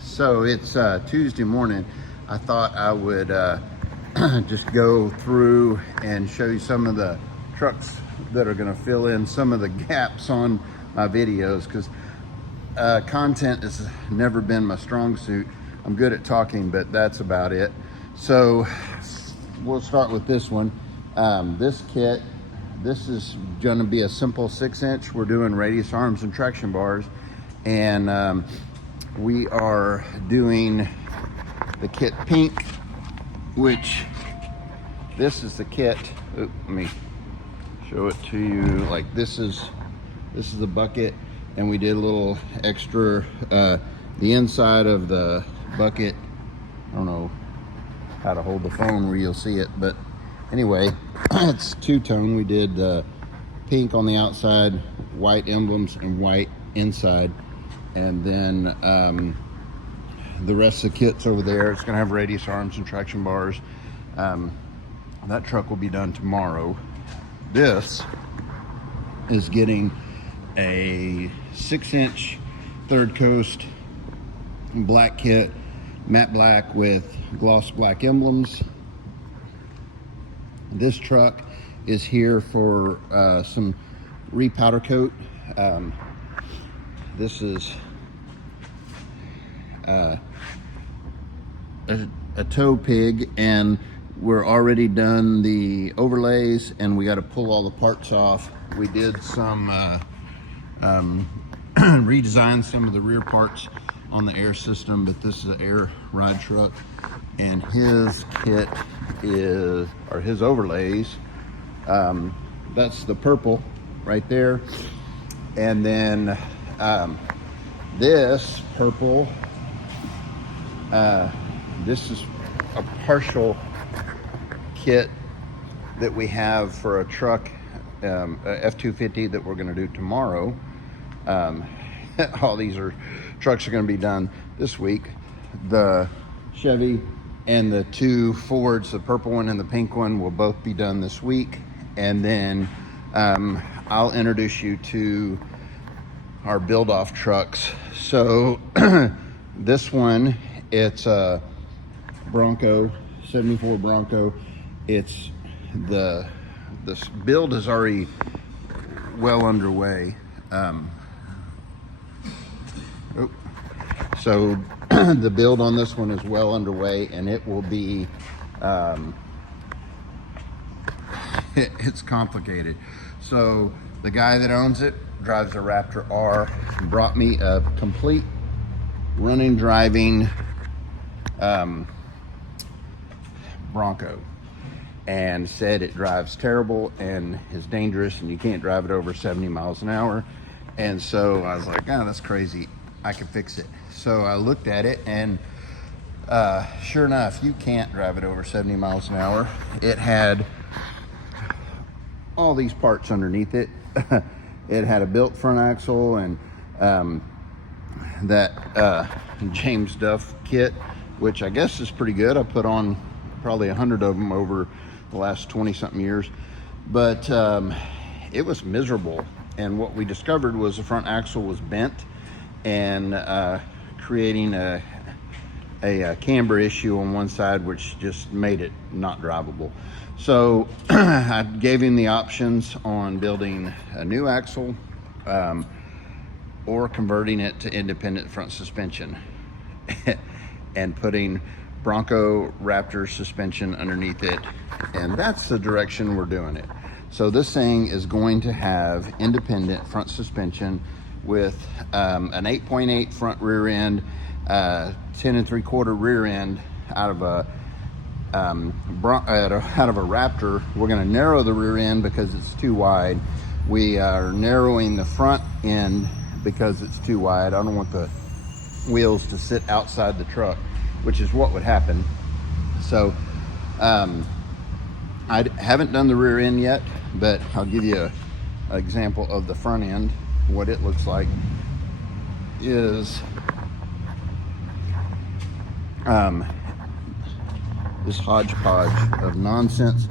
So it's Tuesday morning. I thought I would just go through and show you some of the trucks that are going to fill in some of the gaps on my videos, because content has never been my strong suit. I'm good at talking, but that's about it. So we'll start with this one. This kit, this is going to be a simple 6-inch. We're doing radius arms and traction bars, and we are doing the kit pink, which this is the kit. Let me show it to you. Like this is the bucket, and we did a little extra, the inside of the bucket. I don't know how to hold the phone where you'll see it, but anyway, it's two-tone. We did pink on the outside, white emblems, and white inside. And then the rest of the kit's over there. It's gonna have radius arms and traction bars. That truck will be done tomorrow. This is getting a 6-inch Third Coast black kit, matte black with gloss black emblems. This truck is here for some repowder coat. This is a tow pig, and we're already done the overlays, and we got to pull all the parts off. We did some redesign some of the rear parts on the air system, but this is an air ride truck, and his kit is, or his overlays, that's the purple right there. And then this purple, this is a partial kit that we have for a truck, a F-250 that we're going to do tomorrow. All these trucks are going to be done this week. The Chevy and the two Fords, the purple one and the pink one, will both be done this week. And then I'll introduce you to our build-off trucks. So this one, it's a Bronco, 74 Bronco. It's this build is already well underway. So the build on this one is well underway, and it will be it's complicated. So the guy that owns it drives a Raptor R, brought me a complete running, driving Bronco, and said it drives terrible and is dangerous, and you can't drive it over 70 miles an hour. And so I was like, oh, that's crazy, I can fix it. So I looked at it, and sure enough, you can't drive it over 70 miles an hour. It had all these parts underneath it. It had a built front axle, and that James Duff kit, which I guess is pretty good. I put on probably 100 of them over the last 20-something years, but it was miserable. And what we discovered was the front axle was bent, and creating a camber issue on one side, which just made it not drivable. So I gave him the options on building a new axle or converting it to independent front suspension and putting Bronco Raptor suspension underneath it. And that's the direction we're doing it. So this thing is going to have independent front suspension with an 8.8 front rear end, 10 3/4 rear end out of a Raptor. We're going to narrow the rear end because it's too wide. We are narrowing the front end because it's too wide. I don't want the wheels to sit outside the truck, which is what would happen. So I haven't done the rear end yet, but I'll give you an example of the front end. What it looks like is this hodgepodge of nonsense.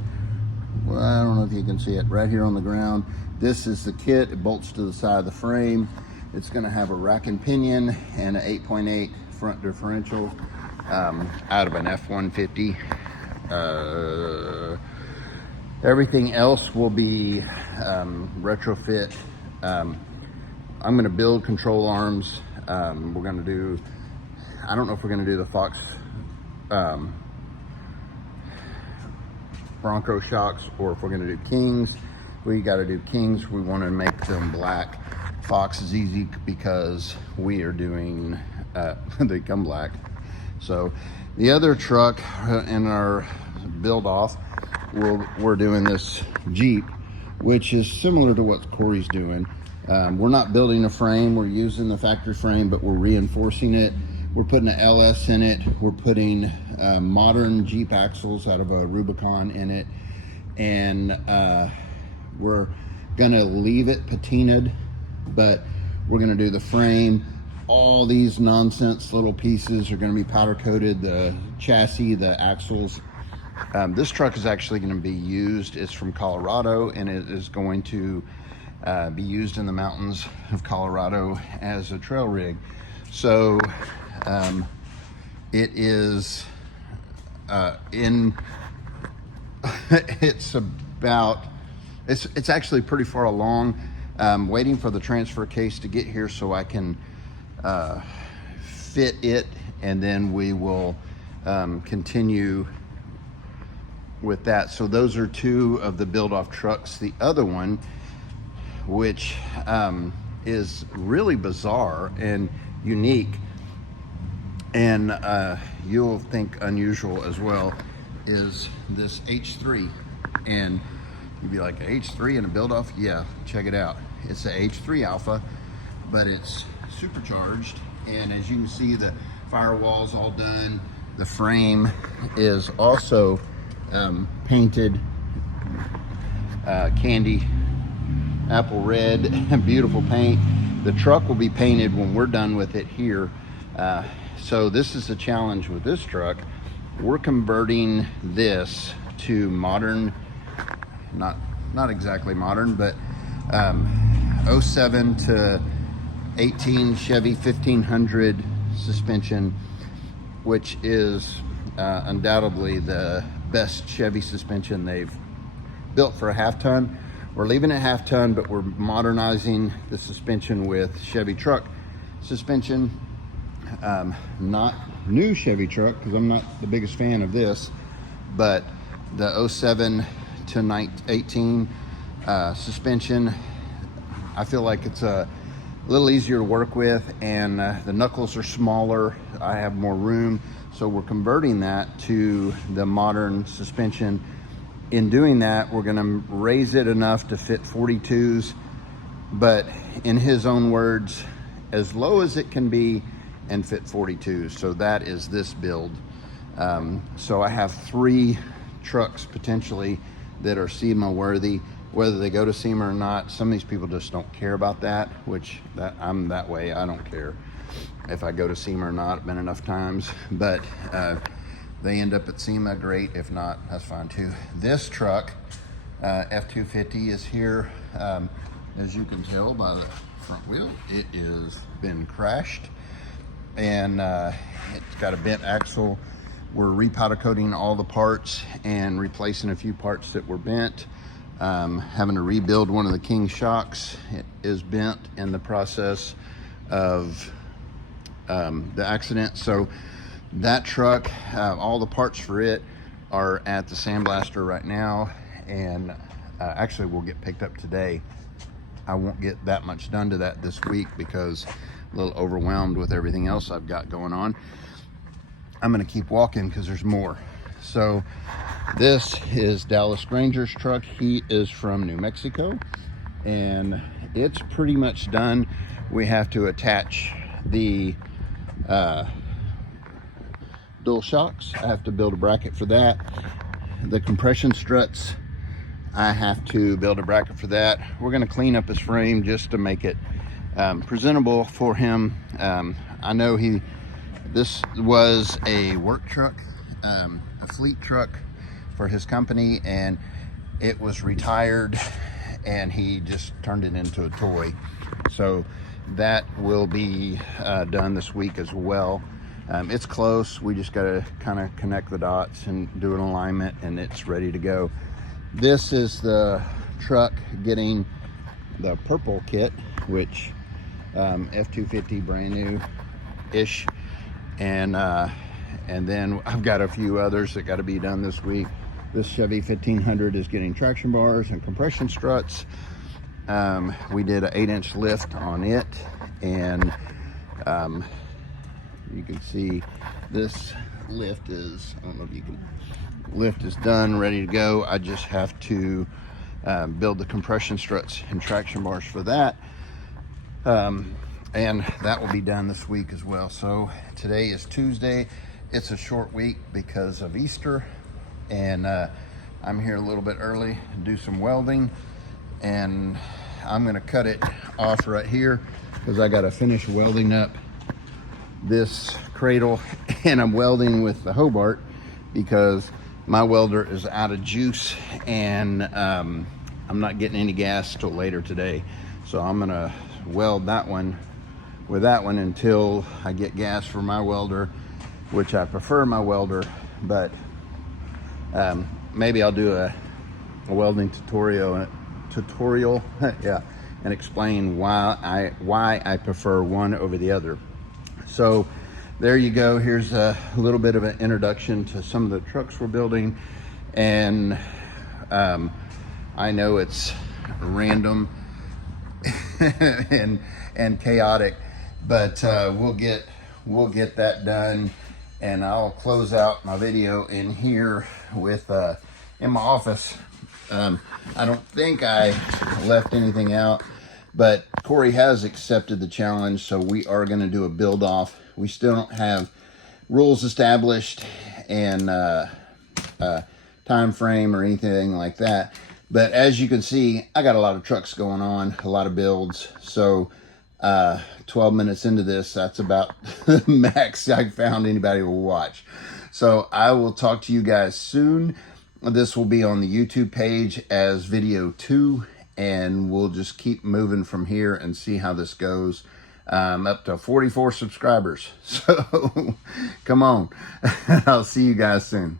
Well, I don't know if you can see it right here on the ground. This is the kit. It bolts to the side of the frame. It's going to have a rack and pinion and an 8.8 front differential out of an F-150. Everything else will be retrofit. I'm going to build control arms. We're going to do, I don't know if we're going to do the Fox Bronco shocks or if we're going to do Kings. We got to do Kings. We want to make them black. Fox is easy because we are doing, they come black. So the other truck in our build off, we're doing this Jeep, which is similar to what Corey's doing. We're not building a frame, we're using the factory frame, but we're reinforcing it. We're putting an LS in it. We're putting modern Jeep axles out of a Rubicon in it. And we're gonna leave it patinaed, but we're gonna do the frame. All these nonsense little pieces are gonna be powder coated, the chassis, the axles. This truck is actually gonna be used, it's from Colorado, and it is going to be used in the mountains of Colorado as a trail rig. So it is it's actually pretty far along. Waiting for the transfer case to get here so I can fit it, and then we will continue with that. So those are two of the build off trucks. The other one, which is really bizarre and unique, and you'll think unusual as well, is this H3. And you'd be like, H3 and a build off? Yeah, check it out. It's a H3 Alpha, but it's supercharged. And as you can see, the firewall's all done. The frame is also painted candy apple red, beautiful paint. The truck will be painted when we're done with it here. So this is the challenge with this truck. We're converting this to modern, not exactly modern, but 07 to 18 Chevy 1500 suspension, which is undoubtedly the best Chevy suspension they've built for a half ton. We're leaving it half ton, but we're modernizing the suspension with Chevy truck suspension. Not new Chevy truck, because I'm not the biggest fan of this, but the 07 to 18 suspension, I feel like it's a little easier to work with, and the knuckles are smaller. I have more room, so we're converting that to the modern suspension. In doing that, we're gonna raise it enough to fit 42s, but in his own words, as low as it can be and fit 42s. So that is this build. So I have 3 trucks potentially that are SEMA worthy. Whether they go to SEMA or not, some of these people just don't care about that, which I'm that way. I don't care if I go to SEMA or not. I've been enough times, but they end up at SEMA, great. If not, that's fine too. This truck, F-250, is here. As you can tell by the front wheel, it is been crashed, and it's got a bent axle. We're repowder coating all the parts and replacing a few parts that were bent. Having to rebuild one of the King shocks. It is bent in the process of the accident. So that truck, all the parts for it are at the sandblaster right now, and actually will get picked up today. I won't get that much done to that this week because I'm a little overwhelmed with everything else I've got going on. I'm gonna keep walking because there's more. So this is Dallas Granger's truck. He is from New Mexico, and it's pretty much done. We have to attach the dual shocks. I have to build a bracket for that. The compression struts, I have to build a bracket for that. We're gonna clean up his frame just to make it presentable for him. I know this was a work truck, a fleet truck for his company, and it was retired, and he just turned it into a toy. So that will be done this week as well. It's close. We just got to kind of connect the dots and do an alignment, and it's ready to go. This is the truck getting the purple kit, which F-250 brand new ish, and then I've got a few others that got to be done this week. This Chevy 1500 is getting traction bars and compression struts. We did an 8-inch lift on it, and you can see this lift is, I don't know if you can, lift is done, ready to go. I just have to build the compression struts and traction bars for that, and that will be done this week as well. So today is Tuesday. It's a short week because of Easter, and I'm here a little bit early to do some welding, and I'm gonna cut it off right here because I gotta finish welding up this cradle, and I'm welding with the Hobart because my welder is out of juice, and I'm not getting any gas till later today. So I'm gonna weld that one with that one until I get gas for my welder, which I prefer my welder, but maybe I'll do a welding tutorial yeah, and explain why I prefer one over the other. So there you go. Here's a little bit of an introduction to some of the trucks we're building, and I know it's random and chaotic, but we'll get that done, and I'll close out my video in here with in my office. I don't think I left anything out, but Corey has accepted the challenge, so we are going to do a build off. We still don't have rules established and time frame or anything like that. But as you can see, I got a lot of trucks going on, a lot of builds. So 12 minutes into this, that's about the max I found anybody will watch. So I will talk to you guys soon. This will be on the YouTube page as video 2, and we'll just keep moving from here and see how this goes. Up to 44 subscribers. So come on. I'll see you guys soon.